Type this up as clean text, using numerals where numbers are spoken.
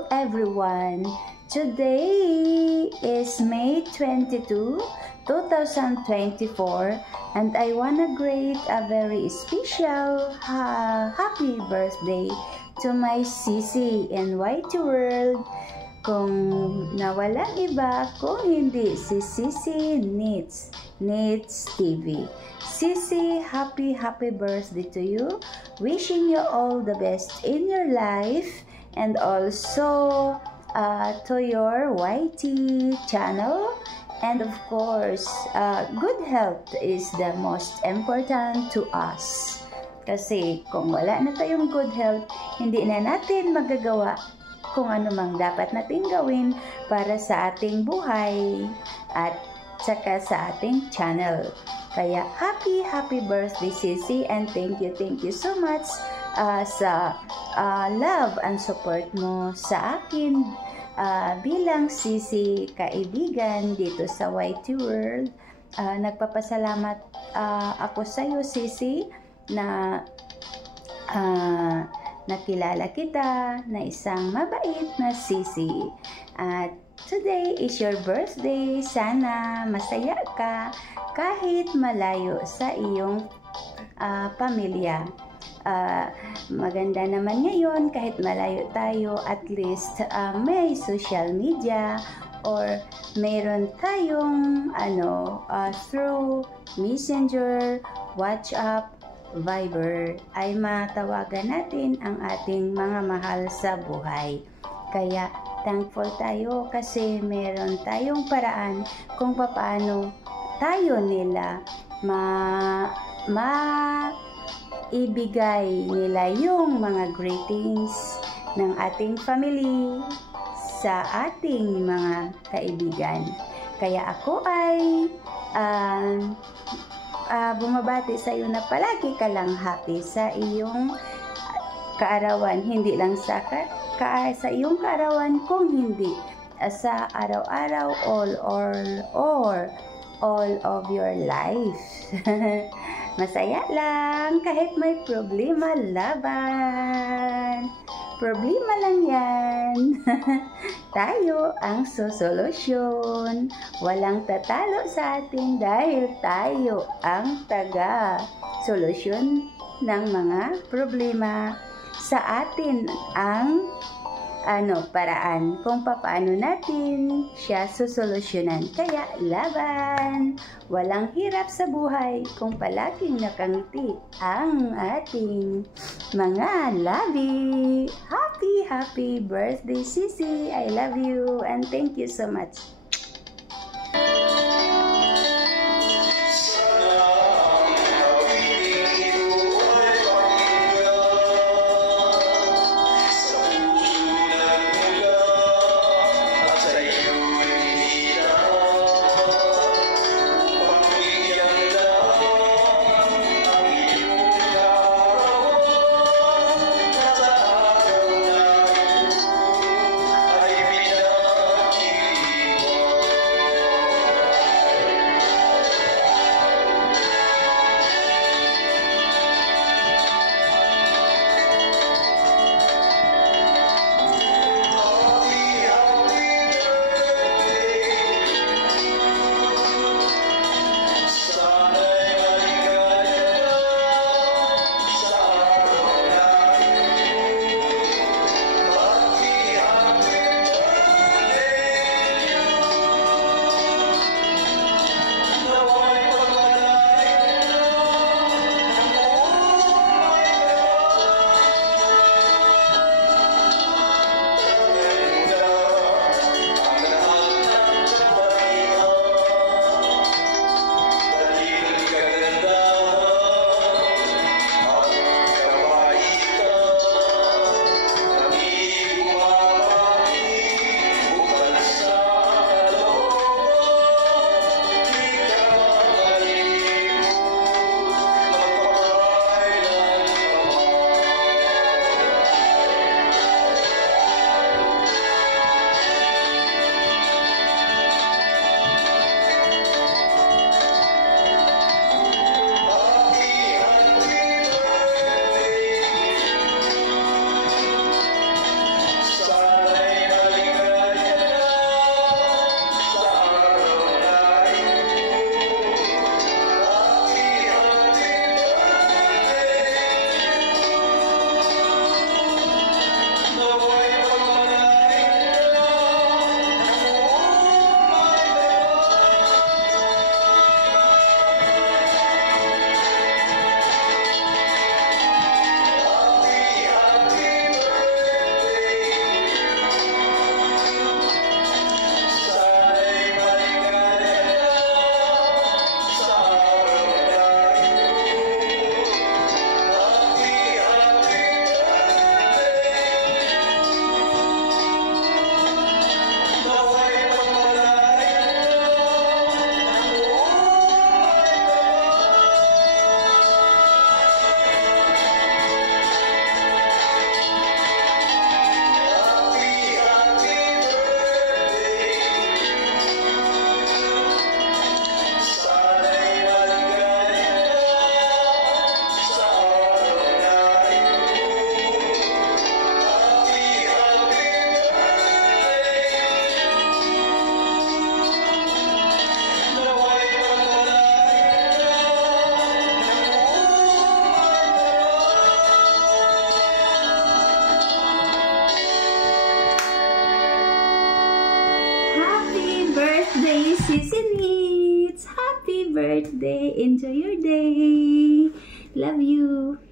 Hello everyone! Today is May 22, 2024 and I wanna greet a very special happy birthday to my Sisi in YT World. Kung nawala iba, kung hindi si Sisi Needs TV. Sisi, happy birthday to you. Wishing you all the best in your life and also to your YT channel. And of course, good health is the most important to us. Kasi kung wala na tayong good health, hindi na natin magagawa kung ano mang dapat natin gawin para sa ating buhay at saka sa ating channel. Kaya happy birthday Sisi, and thank you so much sa love and support mo sa akin bilang Sisi kaibigan dito sa YT World. Nagpapasalamat ako sa iyo Sisi na nakilala kita na isang mabait na Sisi. At today is your birthday. Sana masaya ka kahit malayo sa iyong pamilya. Maganda naman ngayon kahit malayo tayo, at least may social media or mayroon tayong through Messenger, WhatsApp, Viber ay matawagan natin ang ating mga mahal sa buhay. Kaya thankful tayo kasi meron tayong paraan kung paano tayo nila ibigay nila yung mga greetings ng ating family sa ating mga kaibigan. Kaya ako ay bumabati sa iyo na palagi ka lang happy sa iyong kaarawan, hindi lang sa iyong kaarawan, kung hindi sa araw-araw all of your life. Masaya lang kahit may problema, laban. Problema lang yan. Tayo ang sosolusyon. Walang tatalo sa atin dahil tayo ang taga-solusyon ng mga problema. Sa atin ang paraan kung paano natin siya susolusyonan. Kaya laban. Walang hirap sa buhay kung palaging nakangiti ang ating mga labi. Happy birthday Sisi. I love you and thank you so much. Sisi Needs. Happy birthday. Enjoy your day. Love you.